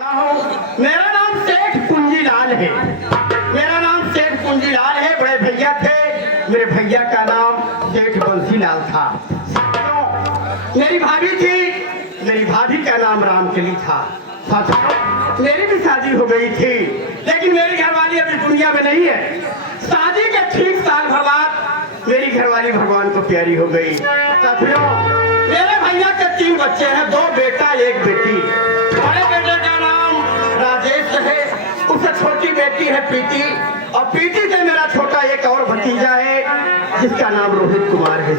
मेरा नाम सेठ पूंजीलाल है। मेरा नाम सेठ पूंजीलाल है। बड़े भैया थे, मेरे भैया का नाम सेठ बंसीलाल था। मेरी भाभी थी, मेरी भाभी का नाम रामकली था। मेरी भी शादी हो गई थी, लेकिन मेरी घरवाली अभी दुनिया में नहीं है। शादी के ठीक साल भर बाद मेरी घरवाली भगवान को प्यारी हो गई। साथियों, मेरे भैया के 3 बच्चे हैं, 2 बेटा 1 बेटी। बड़े बेटे का नाम राजेश है, उससे छोटी बेटी है प्रीति, और प्रीति से मेरा छोटा एक और भतीजा है जिसका नाम रोहित कुमार है।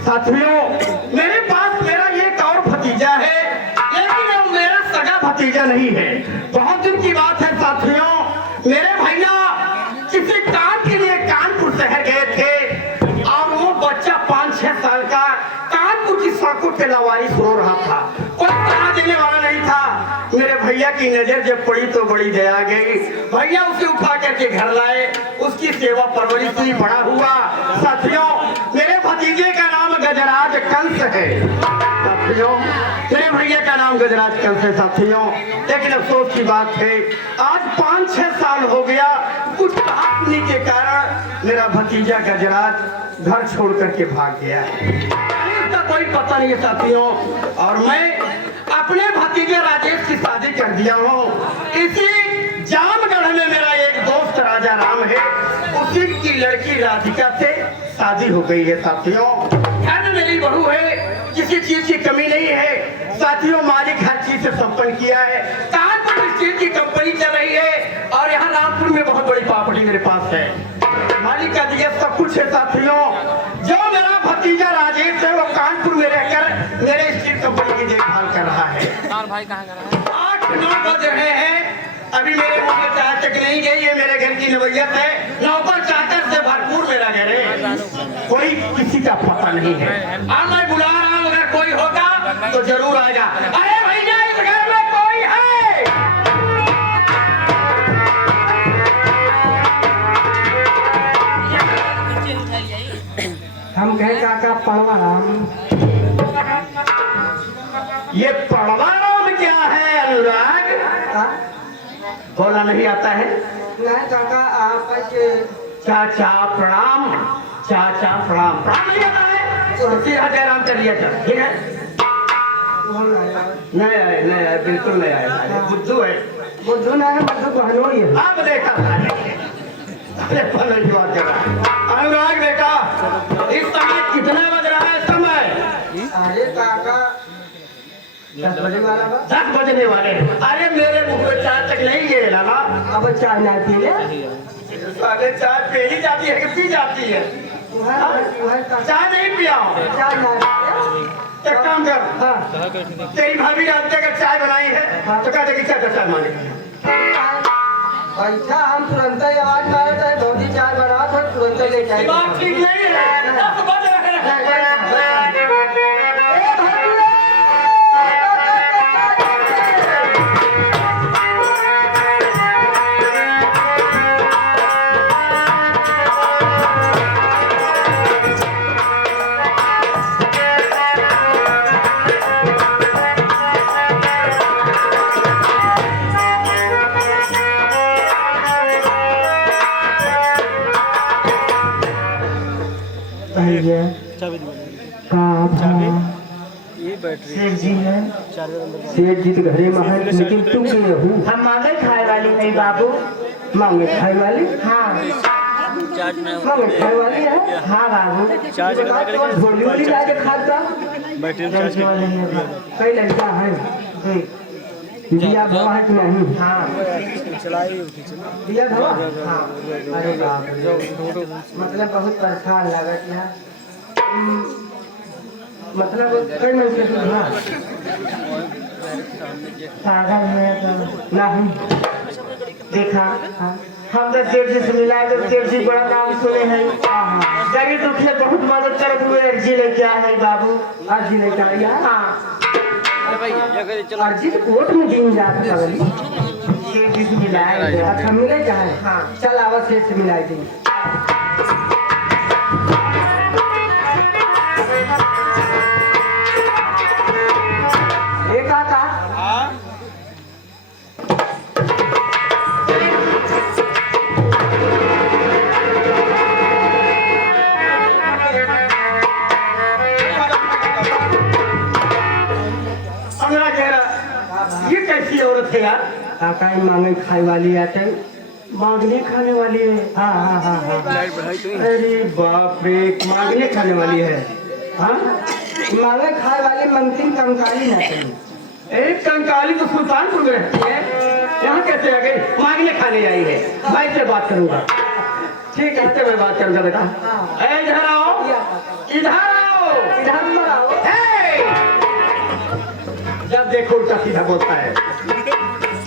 साथियों, मेरे पास मेरा एक और भतीजा है, लेकिन वो मेरा सगा भतीजा नहीं है। बहुत दिन की बात है साथियों, मेरे भैया किसी काम के लिए कानपुर शहर गए थे, और वो बच्चा 5-6 साल का कानपुर की सड़कों पे लावारिस रो रहा था। कोई सलाह देने वाला नहीं था। मेरे भैया की नजर जब पड़ी तो बड़ी दया आ गई। भैया उसे उठा करके घर लाए, उसकी सेवा परवरिश हुई, बड़ा हुआ। साथियों, मेरे भतीजे का नाम गजराज कंस है। साथियों, मेरे भैया का नाम गजराज कंस है। साथियों, लेकिन अफसोस की बात है, आज 5-6 साल हो गया, कुछ कहानी के कारण मेरा भतीजा गजराज घर छोड़ करके भाग गया है। इसका कोई पता नहीं है साथियों। और मैं अपने भतीजे राजेश की शादी कर दिया हूँ। इसी जामगढ़ में मेरा एक दोस्त राजा राम है, उसी की लड़की राधिका से शादी हो गई है। साथियों, घर में मेरी बहू है, किसी चीज की कमी नहीं है। साथियों, मालिक हर चीज से संपन्न किया है। कानपुर स्टील की कंपनी चल रही है, और यहाँ रामपुर में बहुत बड़ी प्रॉपर्टी मेरे पास है। मालिक का दिया सब कुछ है। साथियों, जो मेरा भतीजा राजेश है, वो कानपुर में रहकर मेरे स्टील कंपनी की देखभाल कर रहा है। और भाई कहाँ कर रहा है? 8-9 बज रहे हैं, अभी मेरे मुंह में चाय तक नहीं गई। ये मेरे घर की नवैयत है, नौकर चाकर से भरपूर मेरा घर है, कोई किसी का पता नहीं है। और मैं बुला रहा हूँ, अगर कोई होगा तो जरूर आएगा। अरे भैया, इस घर में कोई है? हम कहे काका पड़वा राम। ये पड़वा राम क्या है अनुराग? बोला नहीं आता है? नहीं काका, आप चाचा प्रणाम, चाचा प्रणाम। प्रणाम नहीं आता है तो सीधा जयराम कर लिया। चल ठीक है, नहीं आए, नहीं आए, बिल्कुल नहीं आए। बुद्धू है, बुद्धू ना है, बुद्धू बहनो ही है। अब देखा था। अरे पहले की बात कर रहा है अनुराग बेटा, इस समय कितना बज रहा है? समय अरे काका 10 बजे वाला बा। 10 बजने वाले। अरे मेरे मुंह में चाय तक नहीं गए ना। अब चाय ना पी ले। साले चाय पी ही जाती है कि पी जाती है? चाय नहीं पिया हूँ। चाय ना पी। एक काम कर, हाँ, तेरी भाभी रात अगर चाय बनाई है तो कहते कि चाय मांगे। अच्छा, हम तुरंत ही आवाज मारते हैं, धोती चाय बना था, तुरंत ही ले जाएंगे। बात ठीक नहीं है, 10 बज रहे हैं। ये बैटरी सेठ जी है, चार्जर अंदर सेठ जी तो घरे में है, लेकिन तुम के हो? हम मांगे खाए वाली नहीं बाबू। मांगे खाए वाली? हाँ चार्ज में मांगे खाए वाली है? हाँ बाबू। चार्ज करने के लिए झोली वोली लाके खाता? बैटरी चार्ज कई लड़का है, दिया भवा है कि नहीं? हाँ चलाई दिया भवा? हाँ। अरे बाप रे, मतलब बहुत परेशान लागत है। मतलब कई मन से सुना पागल है तो नहीं देखा। हम तो सेठ जी से मिला तो सेठ जी बड़ा नाम सुने हैं। गरीब दुखिया बहुत मदद करते हुए अर्जी लेके आए हैं बाबू। अर्जी नहीं चाहिए। हाँ अर्जी तो कोर्ट में दिन जाते पगली। सेठ जी से मिलाए। अच्छा, मिले चाहे? हाँ। चल आवा, सेठ से मिलाई दी। एक आता ये कैसी औरत है यार? काका ही मांगे खाए वाली आते मांगने खाने वाली है। हाँ हाँ हाँ हाँ लाइट बढ़ाई तो ही। अरे बाप रे, मांगने खाने वाली है। हाँ, मांगे खाए वाली मंगती कंकाली ना एक कंकाली तो सुल्तानपुर में रहती है, यहाँ कैसे आ गई? मांगने खाने आई है। मैं इससे बात करूंगा। ठीक है, इससे मैं बात करूंगा बेटा। ए, इधर आओ, इधर आओ, इधर आओ। हे! जब देखो उल्टा सीधा बोलता है।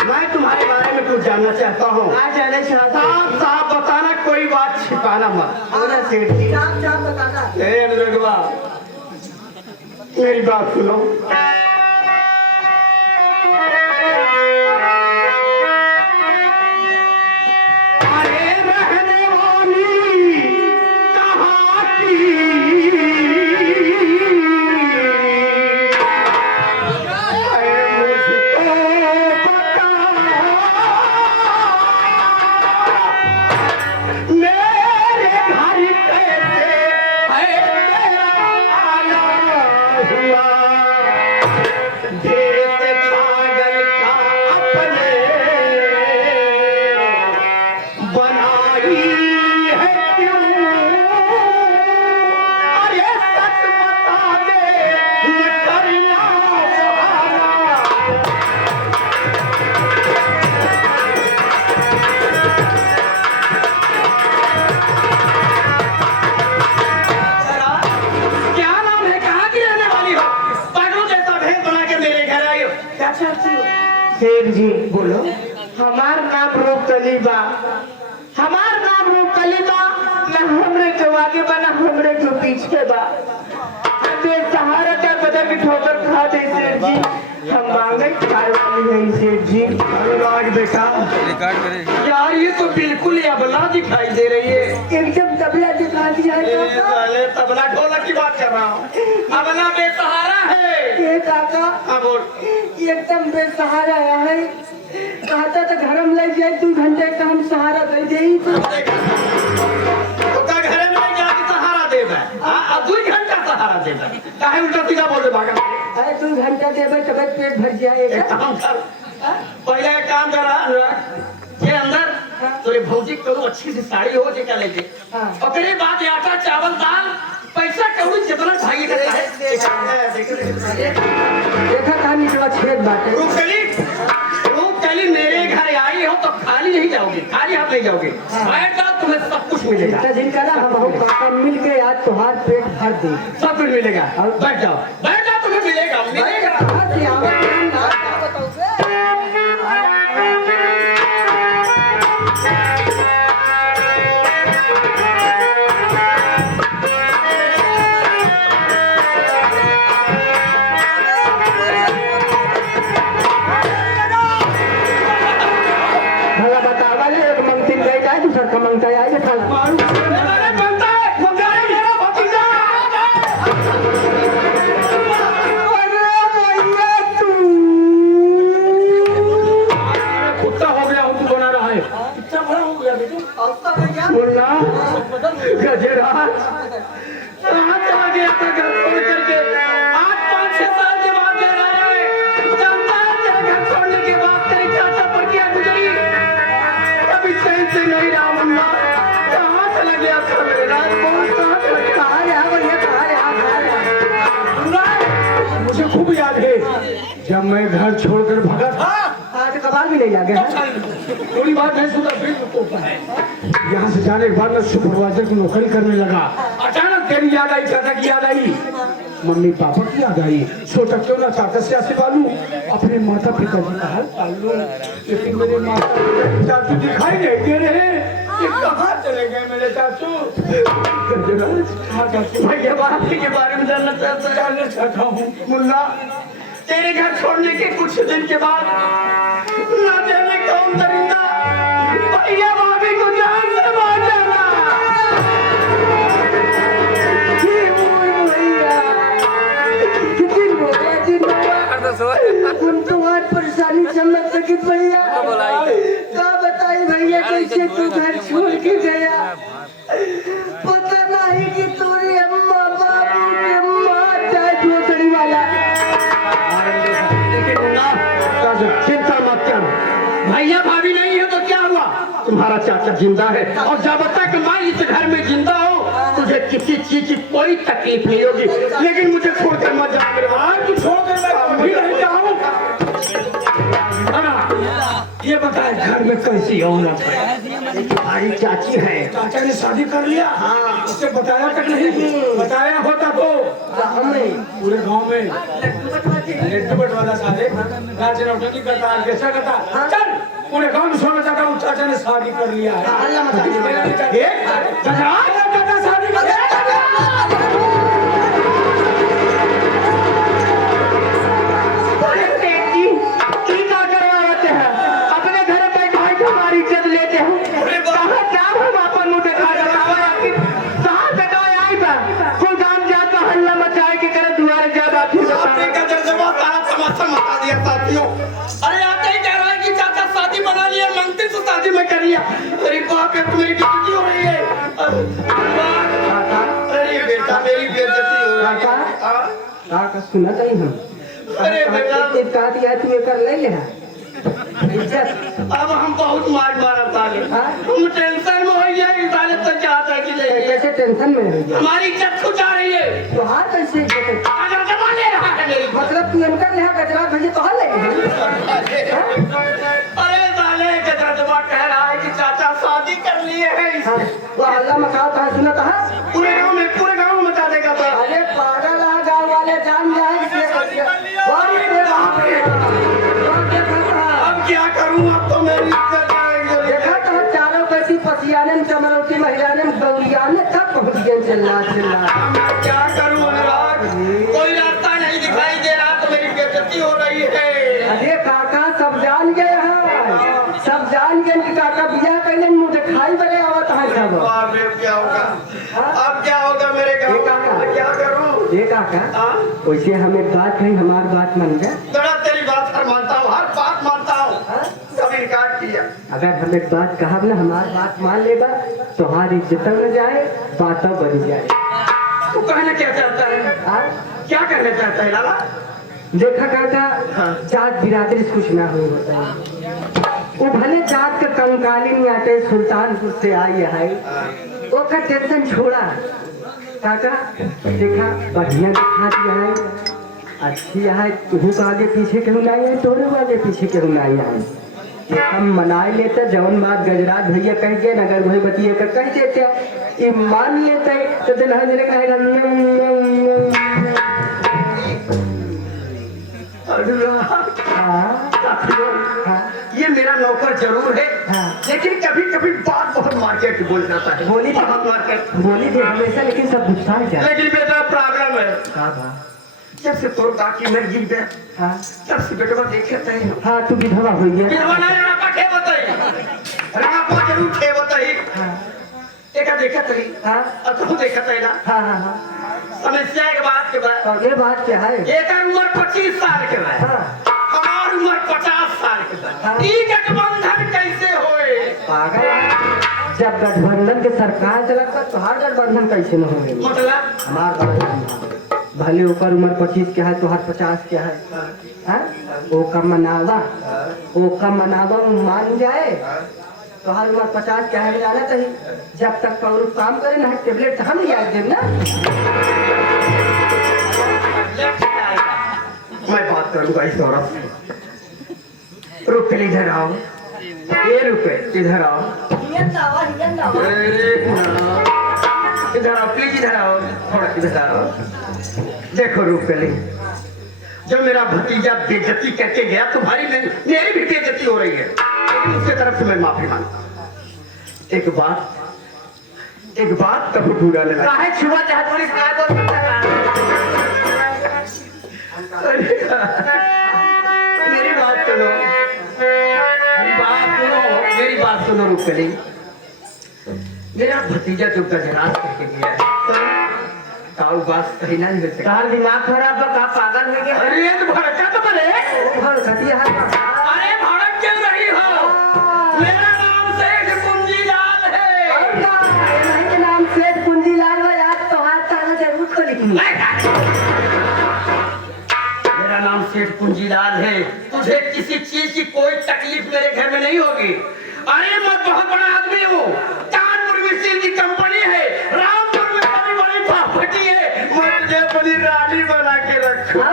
मैं तुम्हारे बारे में कुछ जानना चाहता हूँ। जाने चाहता साफ साफ बताना, कोई बात छिपाना मत। बोला सेठ जी साफ साफ बताना। ए अनुरागवा, मेरी बात सुनो। अरे रहने वाली कहाँ की? अरे मुझको बता, मेरे घर कैसे है तेरा आना हुआ? देश पागल का अपने बनाई है क्यों? अरे सच बता दे, न करना बहाना। क्या नाम है? कहाँ की रहने वाली हो? पागलों जैसा भेद बना के मेरे घर आई हो, क्या चाहती हो? सेठ जी बोलो। हमार नाम रूपकली बा। हमार नाम रूपकली बा। न हमरे के आगे बा, न हमरे के पीछे बा। बेसहारा का बदल की ठोकर खा दे सेठ जी। हम मांगे खाए वाली है सेठ जी। अनुराग बेटा, रिकॉर्ड करे। यार ये तो बिल्कुल ही अबला दिखाई दे रही है। एकदम तबला दिखा दिया है ए, काका। साले तबला ढोलक की बात कर रहा हूँ। अबला बेसहारा है। ये काका हाँ बोल। एकदम बेसहारा है। कहता तो घर में लग जाए 2 घंटे का हम सहारा दे दे तो उसका घरे में नहीं जाके सहारा दे दे। हाँ, 2 घंटा सहारा दे दे। काहे उल्टा सीधा बोल रहे भागा? अरे 2 घंटा देवे तब पेट भर जाएगा। एक काम कर, पहले एक काम कर अनुराग, के अंदर तेरे भौजी करो अच्छी सी साड़ी हो जे क्या लेके। हाँ। ओकरे बाद आटा चावल दाल पैसा कौड़ी जितना भाई का है। देखा कहाँ निकला छेद बाटे। रूपकली मेरे घर आई हो तो खाली नहीं जाओगे, खाली हाथ नहीं जाओगे। बैठ जाओ, तुम्हें सब कुछ मिलेगा। इतना दिन का ना हम काका मिल के आज तुम्हार पेट भर दे। सब कुछ मिलेगा। बैठ जाओ, बैठ जाओ, तुम्हें मिलेगा, मिलेगा। कहाँ से आवा ज्ञान ना बताओ से। भला बतावा ले एक मंगती गई जाए दूसर का मंगता आए खाला। अरे बनता है, बनता है मेरा भतीजा। कुत्ता हो गया हूँ, तू बना रहा है। इतना बड़ा हो गया बेटा। मुन्ना, गजेराज, कहाँ चला गया था घर छोड़ करके? आज 5-6 साल के बाद घर आया है। जानता है तेरे घर छोड़ने के बाद तेरी चाचा पर क्या गुजरी? कभी चैन से नहीं रहा मुन्ना। कहाँ चला गया था मेरे राज? बहुत कहाँ चला गया? कहाँ रहा भैया कहाँ रहा? मुन्ना, मुझे खूब याद है जब मैं घर छोड़कर भागा था। आज कबाल भी नहीं लगे थोड़ी बात नहीं सुना, फिर होता है। यहाँ से जाने के बाद मैं सुपरवाइजर की नौकरी करने लगा। अचानक तेरी याद आई, चाचा की याद आई, मम्मी पापा की याद आई। सोचा क्यों ना चाचा से आशीर्वाद लूं, अपने माता पिता जी का हाल पाल लूं। लेकिन मेरे माता चाचू दिखाई नहीं दे रहे। ये कहाँ चले गए मेरे चाचू? भैया बाप के बारे में जानना चाहता हूँ। मुन्ना, तेरे घर छोड़ने के कुछ दिन के बाद ना जाने कौन दरिंदा भैया भाभी को जान से मार डाला। हम तुम्हारी परेशानी समझ सके भैया। क्या बताई भैया कैसे तू घर छोड़ के गया? पता नहीं कि तोरे अम्मा बाबू के माता जोतड़ी वाला। लेकिन मुन्ना, चिंता मत कर, भैया भाभी नहीं है तो क्या हुआ, तुम्हारा चाचा जिंदा है और जब तक मैं इस घर में जिंदा हूँ तुझे किसी चीज की कोई तकलीफ नहीं होगी। लेकिन मुझे छोड़कर मत जा मेरे भाई, तू छोड़कर मैं भी नहीं जाऊँ। ये बताए घर में कैसी औरत है? तुम्हारी चाची है। चाचा ने शादी कर लिया? हाँ। उसे बताया तक नहीं? बताया होता तो पूरे गांव में लड्डू बटवाला साले गाज नौटंकी करता, ऑर्केस्ट्रा करता। चल पूरे गांव में सोना चाहता हूँ चाचा ने शादी कर लिया है। चाचा शादी कर लिया। अरे आते ही कह रहा है कि चाचा शादी बना लिया, मांगते तो शादी में कर लिया। अरे बाप रे, मेरी बेइज्जती हो रही है। अरे बेटा मेरी बेइज्जती हो रही है। का सुना चाहिए हम। अरे बेटा एक कहा दिया तू कर ले ले इज्जत। अब हम बहुत मार मारा साले, तुम टेंशन में हो गया कि साले तो चाहता है कि ले कैसे टेंशन में रह गया? हमारी इज्जत छूट जा रही है। तो हाथ कैसे इज्जत? अगर जमा ले रहा है मेरी, मतलब तू इनकर ले गजरा भैया तो हाल लगे। अरे साले गजरा जमा कह रहा है कि चाचा शादी कर लिए है। वो अल्लाह मका था सुना कहा पूरे गांव में बता देगा तो। अरे पागल आ गाँव वाले जान जाए अब क्या करूं, अब तो मेरी इज्जत जाएगी। देखा तो चारों कैसी पसियाने में चमरौती महिलाने में गौरियाने तब पहुंच गए चिल्ला चिल्ला। मैं क्या करूं अनुराग, कोई रास्ता नहीं दिखाई दे रहा तो मेरी बेइज्जती हो रही है। अरे काका सब जान गए हैं, सब जान गए कि काका बिया कैले मुंह दिखाई बड़े आवत है सब। बाप रे क्या होगा, अब क्या होगा मेरे गाँव में, मैं क्या करूं? ये काका वैसे हम एक बात है, हमारी बात मान गए। बड़ा तेरी बात हर मानता हूँ, हर बात मानता हूँ, कभी इनकार किया। अगर हम एक बात कहा ना हमारी बात मान लेगा तो हमारी इज्जत न जाए, बात बढ़ जाए। तू कहना क्या चाहता है? क्या कहना चाहता है लाला? देखा काका जात बिरादरी कुछ ना हो होता है। वो भले जात का कंकाली नहीं आते, सुल्तानपुर से आई है, वो का टेंशन छोड़ा काका। देखा बढ़िया दिखा दिया है, अच्छी है, तुहू का आगे पीछे क्यों नहीं है, तोरे आगे पीछे क्यों नहीं है। हम मनाए लेते जवन बात गजराज भैया कह गए नगर वही बतिए का कह देते, मान लेते तो दिन हजरे कहेगा ये मेरा नौकर जरूर है, लेकिन कभी कभी बात बहुत मार्केट बोल जाता है। बोली बहुत मार्केट बोली थी हमेशा, लेकिन सब गुस्सा है क्या? लेकिन बेटा प्रॉब्लम है, जब से तोर काकी मर गई बे, तब से बेटवा देखे थे। हाँ तू विधवा हो गया। विधवा ना रापा खे बताई, रापा जरूर खे बताई। एका देखत रही, अब तू देखत है ना। हाँ समस्या के बात के बाद, ये बात क्या है? एक उम्र 25 साल के बाद, हमारी उम्र 50 साल के बाद, ई गठबंधन कैसे होए? पागल है। जब गठबंधन के सरकार चलता तो हर गठबंधन कैसे न होए? मतलब हमार गठबंधन भले ऊपर उम्र 25 क्या है तो हर 50 क्या है, वो कम मनावा मान जाए तो हर उम्र 50 क्या है जाना चाहिए। जब तक कौरू काम करे ना टेबलेट हम लिया दें ना। मैं बात करूंगा इस औरत से। रुक इधर आओ, ये रुके इधर आओ, इधर आओ प्लीज, इधर आओ थोड़ा, इधर आओ। देखो रूपकली, जब मेरा भतीजा बेइज्जती करके गया तुम्हारी मेरी भी बेइज्जती हो रही है, लेकिन उसके तरफ से मैं माफी मांगता हूँ। एक बात कभी बुरा लगा है, छुआ चाहती मेरी बात सुनो, मेरी बात सुनो रूपकली। मेरा भतीजा जो गजराज करके गया है, काऊ बात सही नहीं हो सकता। दिमाग खराब का पागल हो गया। अरे तो भड़का तो बने, अरे भड़क क्यों रही हो? मेरा नाम सेठ कुंजीलाल है। के नाम सेठ कुंजीलाल हो यार, तो हाथ ताला जरूर खोलेगी। मेरा नाम सेठ कुंजीलाल है, तुझे किसी चीज की कोई तकलीफ मेरे घर में नहीं होगी। अरे मैं बहुत बड़ा आदमी हूँ, कानपुर में स्टील की कंपनी है, रामपुर में बड़ी बड़ी प्रॉपर्टी है, मैं तुझे अपनी रानी बना के रखूंगा।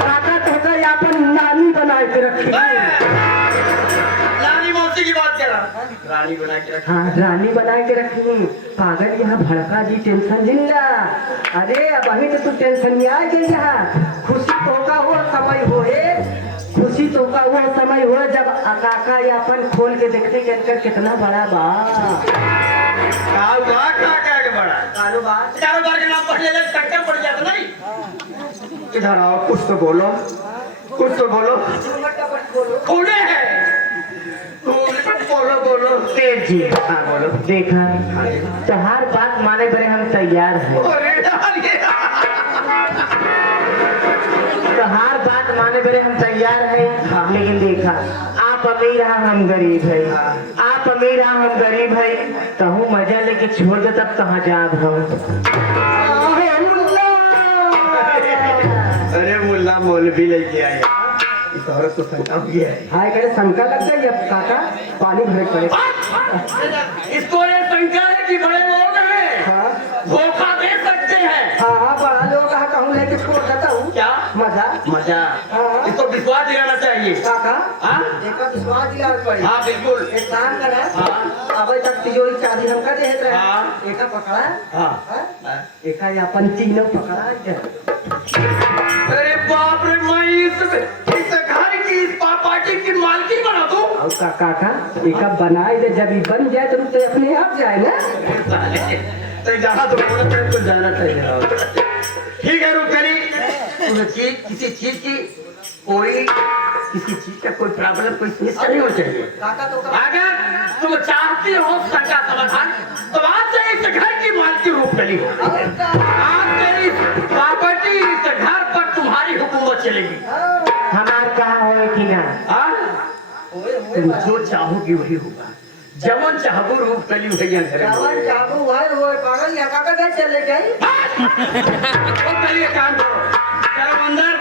काका कहता है अपन नानी बना के रखी। रानी मौसी की बात कर रहा, रानी बना के रखा। हाँ रानी बना के रखी। पागल यहाँ भड़का जी टेंशन जिंदा। अरे अब अभी तो तू टेंशन में आ गई यहाँ। खुशी तो का वो समय होए, खुशी तो का वो समय हो जब काका ये अपन खोल के देखते कि इनका कितना बड़ा बा कारोबार का बड़ा कारोबार। कारोबार के नाम पर ले टक्कर पड़ जाता नहीं। इधर आओ, कुछ तो बोलो, कुछ तो बोलो। कौन है? बोलो बोलो। सेठ जी, हाँ बोलो। देखा तो हर बात माने बड़े हम तैयार हैं। अरे यार ये तो हर बात माने बड़े हम तैयार हैं। लेकिन देखा आप अमीर हैं हम गरीब है, आप अमीर हैं हम गरीब है, तो हूँ मजा लेके छोड़ दे तब कहाँ जाब हम। अरे मुल्ला मौलवी लेके आए, इस औरत को शंका हो गया है। हाँ करे शंका लग गई। अब काका पानी भरे पड़े। इसको ये शंका है कि बड़े लोग हैं, हाँ धोखा दे सकते हैं। हाँ बड़ा लोग कहूँ लेके छोड़ देता हूँ। क्या मजा मजा, हाँ। इसको विश्वास दिलाना चाहिए। काका हाँ एक विश्वास दिला पड़ी। हाँ बिल्कुल। एक काम करा, हाँ। अब तक तिजोरी चाबी हमका देत रहे। हाँ। एका पकड़ा, हाँ। हाँ? एका ये अपन तीनों पकड़ा दे। अरे बाप रे, मैं इस घर की इस प्रॉपर्टी की मालकी बना दूं? और काका एका बनाए दे, जब ये बन जाए तो तो अपने आप जाए ना। तो जहाँ तो बोलते तो जाना चाहिए। ठीक है रुक करी, तुम्हें चीज किसी चीज की कोई किसी चीज का कोई प्रॉब्लम कोई समस्या नहीं हो चाहिए। काका तो अगर तुम चाहती हो सबका समाधान तो आज से इस घर की मालकी रूपली हो। आज से इस प्रॉपर्टी इस घर पर तुम्हारी हुकूमत चलेगी। हमार कहाँ होए कि ना? हाँ? तुम जो चाहोगी वही होगा, जमन चाहबो रूप कली भैया घर चावल चाबू भाई वो पागल या काका दे चले गई। वो पहले काम करो, चलो अंदर,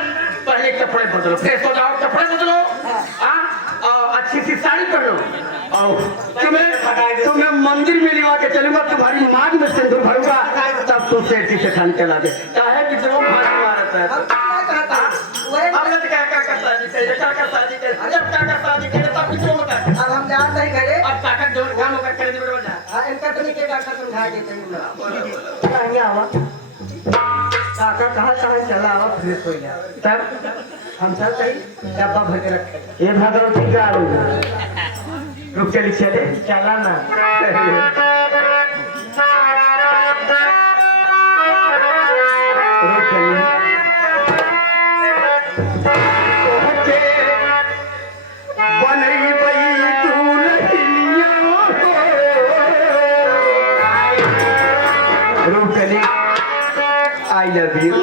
पहले कपड़े बदलो, फ्रेश हो जाओ, कपड़े बदलो, और अच्छी सी साड़ी पहनो, और तुम्हें मंदिर में लिवा के चलूंगा, तुम्हारी मांग में सिंदूर भरूंगा, तब तू सेठी से खान चला दे। चाहे कि जो फांसी मारता है अब लग क्या करता है, क्या करता है, जब क्या करता है, तब कुछ होता है। अब हम जान नहीं करे। अब ताकत जो काम होकर कर दे बेटा। हाँ इनका तो नहीं के काका समझा देते हैं। कहीं आवा काका कहाँ चला आवा फ्रेश हो गया। तब हम चल सही डब्बा भर के रखे। ये भगवती का रुक चली चले चला ना। रुक चली। बनई बई दुल्हनिया हो। रुक चली। I love you.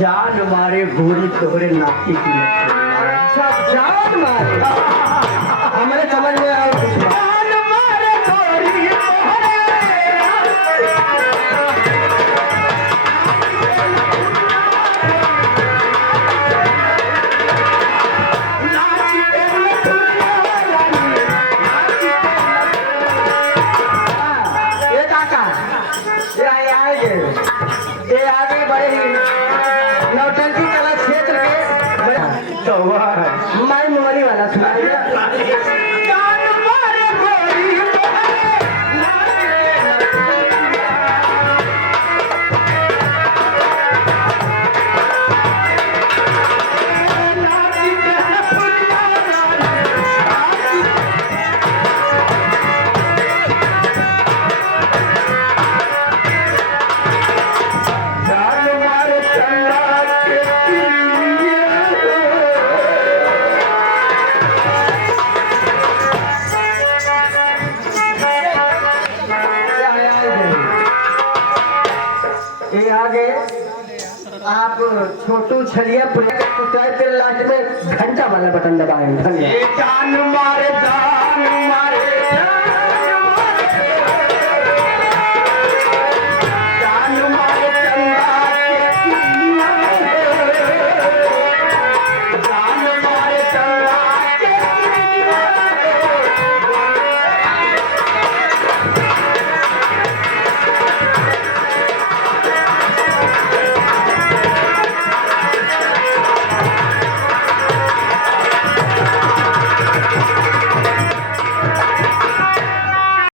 जान मारे गोरी तोहरे नाती की जान मारे हमारे समझ में आया। जान मारे गोरी आ गए। आप छोटू छलिया सब्सक्राइब कर लास्ट में घंटा वाला बटन दबाएं। धन्यवाद। ये जान मारे